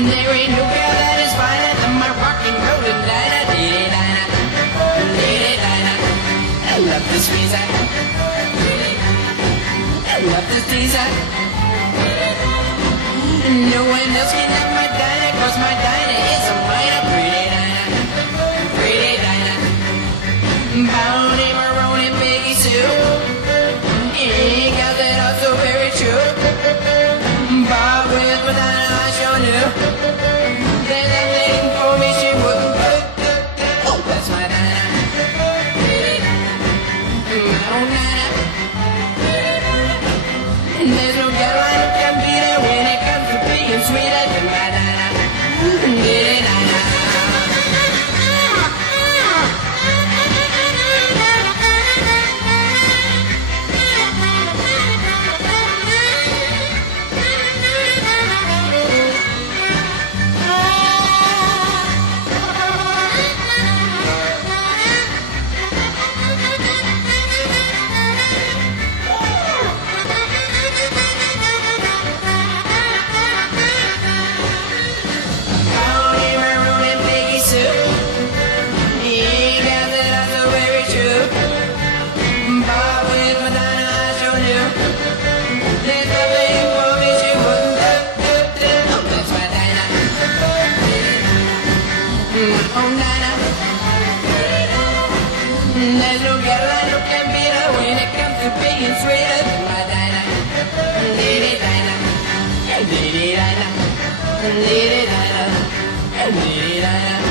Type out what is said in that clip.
There ain't no girl that is finer than my rockin' rollin' Dinah. Dede, Dinah, Dede, Dinah. I love this squeezer, I love this teaser. No one else can have my Dinah, 'cause my Dinah is a mighty pretty Dinah, pretty Dinah. Bounty, Maroni, Peggy Sue, ain't got that also very true. But with my Dinah, I sure knew there's nothing for me she wouldn't do. Oh, that's my Dinah, my own Dinah. There's no girl I can beat her when it comes to being sweeter than my Dinah. Dede, Dinah. Oh, Dinah. There's no girl I know can beat her when it comes to being sweeter than my Dinah. Dede, Dinah, Dede, Dinah, Dede, Dinah, Dede, Dinah.